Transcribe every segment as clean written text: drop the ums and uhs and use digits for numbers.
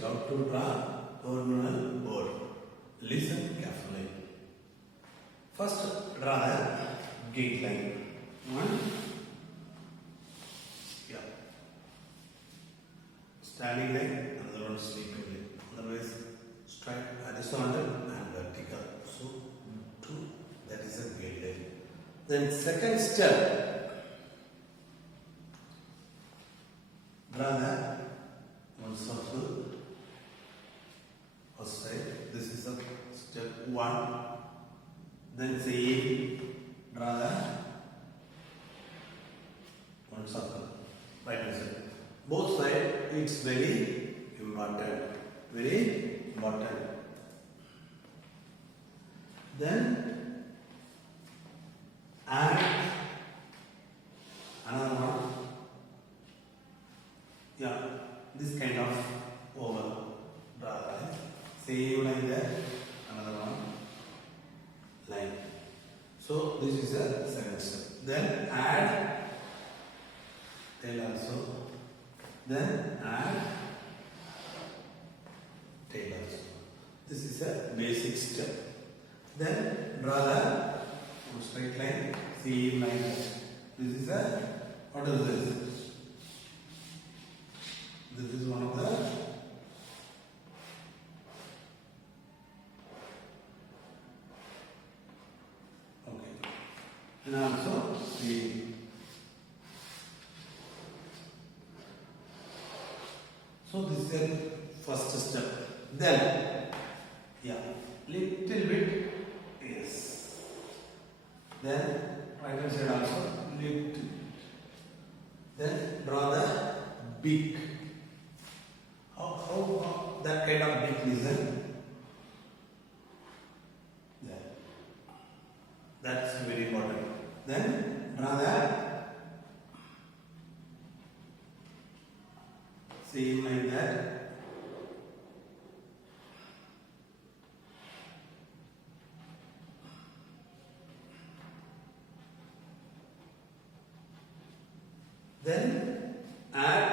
how to draw cardinal bird. Listen carefully. First, draw a gate line. One. Yeah. Standing line, another one sleeping line. Otherwise, straight, horizontal and vertical. So, two, that is a gate line. Then second step, draw the one circle. First side, this is a step 1. Then say, draw the one circle. Right hand side. Both sides, it's very important. Very important. Then add another one. Yeah, this kind of oval. Draw the line. Same line there. Another one. Line. So this is the second step. Then add tail also. Then add tail also. This is a basic step. Then draw the straight line. Same line. This is a, what is this? This is one of the okay. And also the so this is the first step. Then yeah, little bit yes. Then right hand side also little. Then draw the beak. How that kind of beak listen. There. That's very important. Then draw that. Same like that. Then add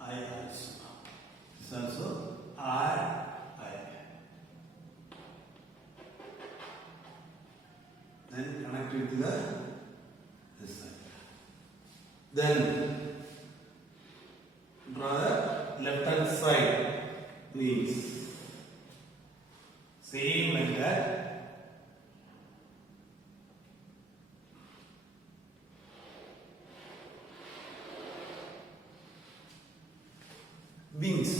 I also. This also I. Then connect it to this side. Then draw the left hand side wings. Same like that. Wings.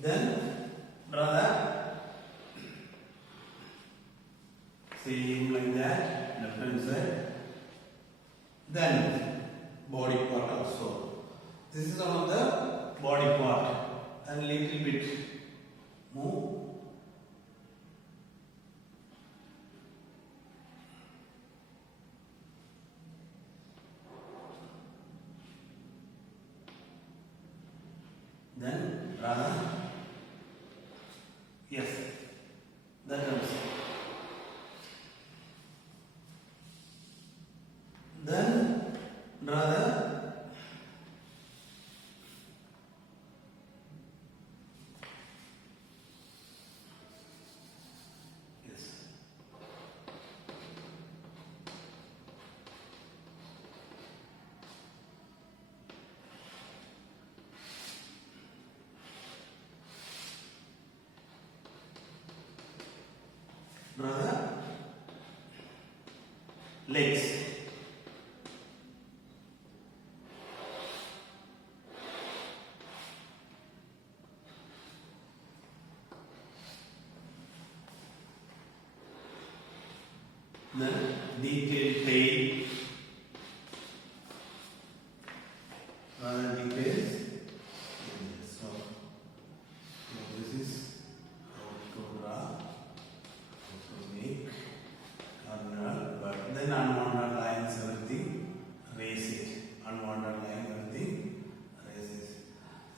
Then draw the same like that, left hand side. Then body part also. This is one of the body part. And little bit move. Then draw the yes, that also. Then draw the yes. Draw the legs. Then detail tail. Details. So this is how to draw, how to make cardinal, but then unwanted lines, everything, erase it. Unwanted line, everything, erase it.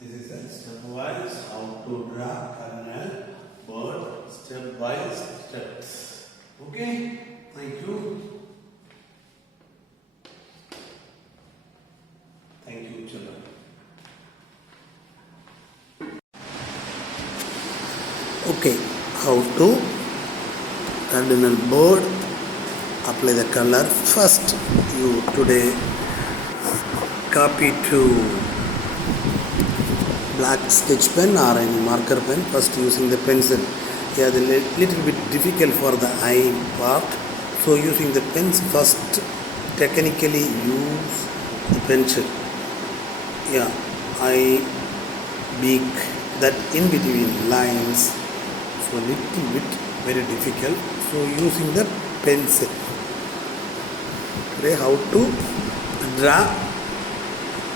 This is a stepwise how to draw cardinal bird, step by steps. Okay. Thank you. Thank you, children. Okay, how to Cardinal board apply the color. First you today copy to black sketch pen or any marker pen, first using the pencil. Yeah, the little bit difficult for the eye part, so using the pens first technically use the pencil. Yeah, eye, beak, that in between lines, so little bit very difficult, so using the pencil. Today how to draw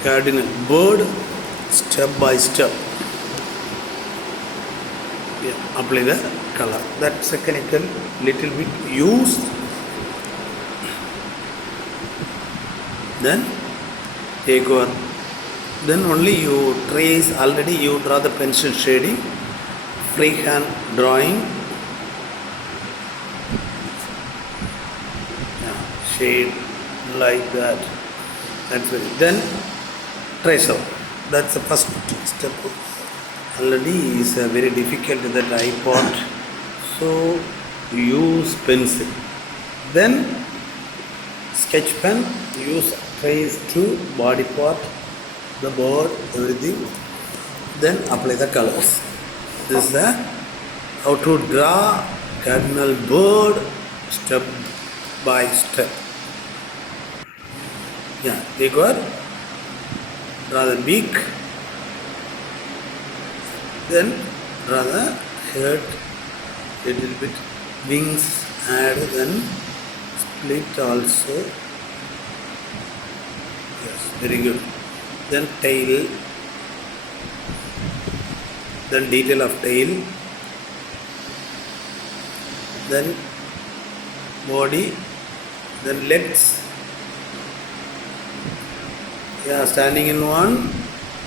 cardinal bird step by step. Yeah, apply the color. That's technical little bit used. Then take over. Then only you trace. Already you draw the pencil shading, freehand drawing. Yeah, shade like that. That's very. Then trace out. That's the first step. Already is very difficult that eye part, so use pencil. Then sketch pen, use trace to body part, the bird, everything. Then apply the colors. This is the how to draw cardinal bird step by step. Yeah, take one. Draw the beak, then draw the head, little bit wings add, then split also. Yes, very good. Then tail, then detail of tail, then body, then legs. Yeah, standing in one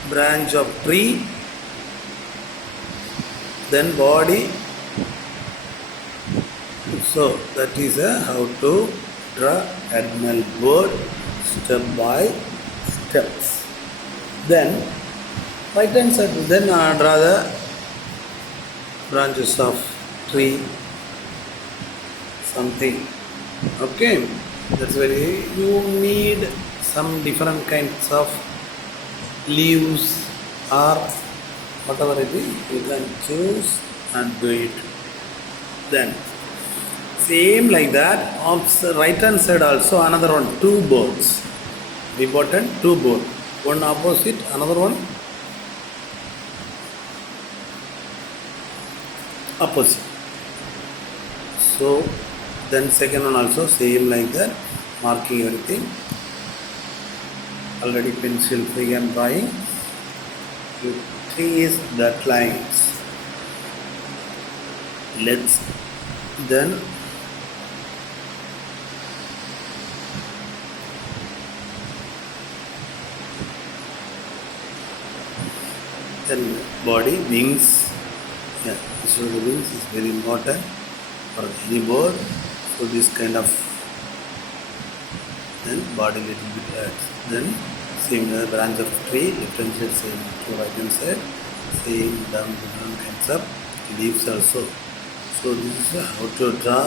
branch of tree, then body. So that is how to draw cardinal bird step by steps. Then right hand side, then draw the branches of tree, something. Okay, that's very. You need some different kinds of leaves or whatever it is, you can choose and do it. Then same like that, on the right hand side also another one, two birds. Important, two birds. One opposite, another one opposite. So then second one also same like that, marking everything. Already pencil freehand drawing. You trace that lines. Let's then body, wings. Yeah, so the wings is very important for any bird. So this kind of, then body little bit adds. Then same branch of tree, left hand side same to right hand side, same down different kinds of leaves also. So this is how to draw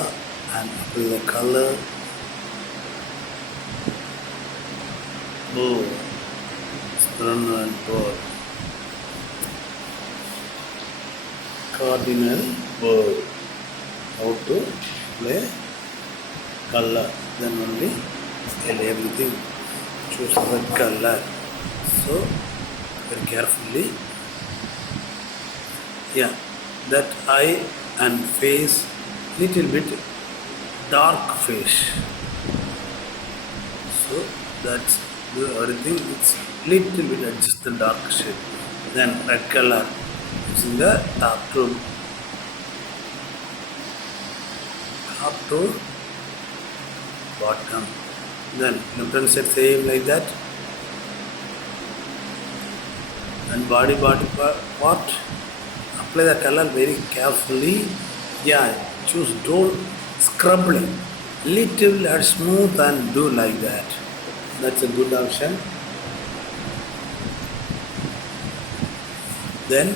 and apply the color. Oh, Cardinal and bird. Cardinal bird. How to play color. Then only scale everything. Choose the color. So very carefully. Yeah, that eye and face little bit dark face. So that's everything. It's little bit adjust the dark shade. Then red color using the top to bottom. Then left hand side same like that. And body part, apply the color very carefully. Yeah, choose, don't scrubbing. Little and smooth and do like that. That's a good option. Then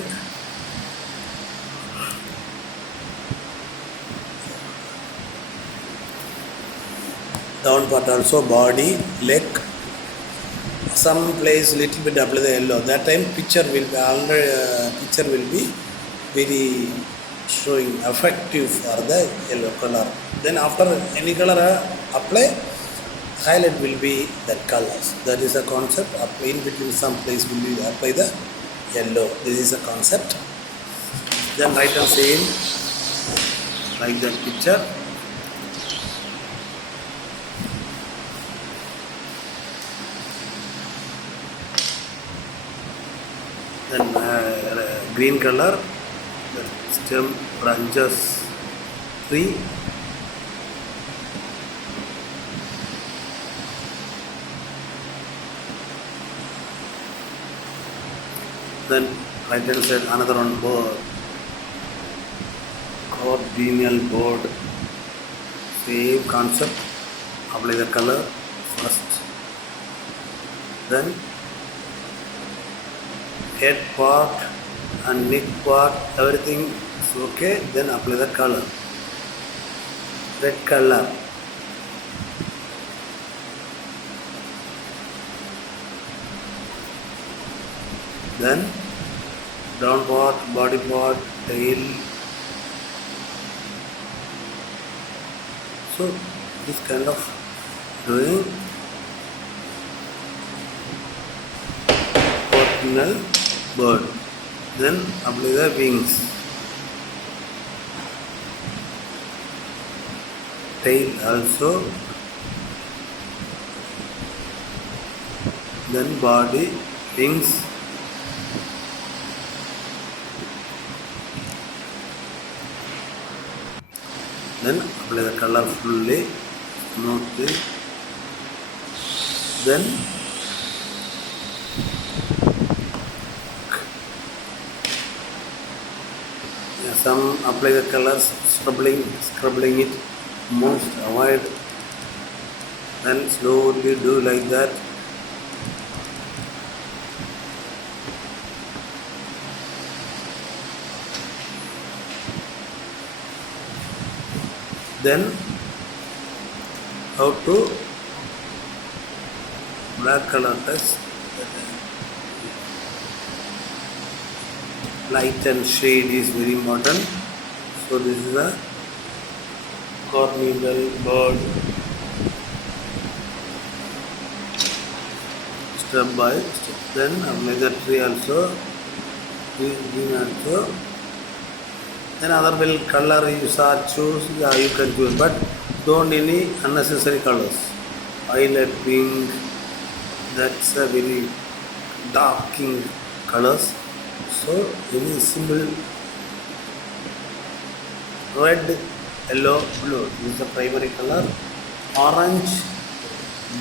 Down part also body, leg. Some place little bit apply the yellow. That time picture will be picture will be very showing effective for the yellow color. Then after any color apply, highlight will be that colors. That is a concept. In between some place will be apply the yellow. This is a concept. Then write and same like that picture. Then green color, the stem, branches, tree. Then right hand side another one board, Cardinal board, same concept. Apply the color first. Then head part and neck part, everything is okay. Then apply the color, red color. Then down part, body part, tail. So this kind of doing Cardinal bird. Then apply the wings, tail also, then body, wings, then apply the color fully, smoothly. Then some apply the colors, scrubbing it, most avoid. Then slowly do like that. Then how to black color test, light and shade is very important. So this is a Cardinal bird, step by step. Then apply the tree also, green also. Then other will color you choose, yeah, you can choose, but don't any unnecessary colors. Violet, pink, that's a very darking colors. So any simple red, yellow, blue, this is the primary color. Orange,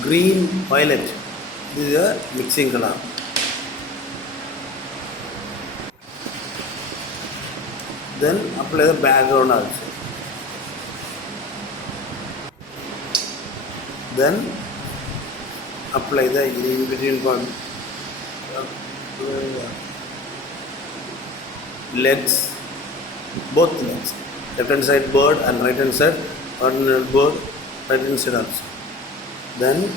green, violet, this is a mixing color. Then apply the background also. Then apply the in between part, legs, both legs, left hand side bird and right hand side Cardinal bird, right hand side also. Then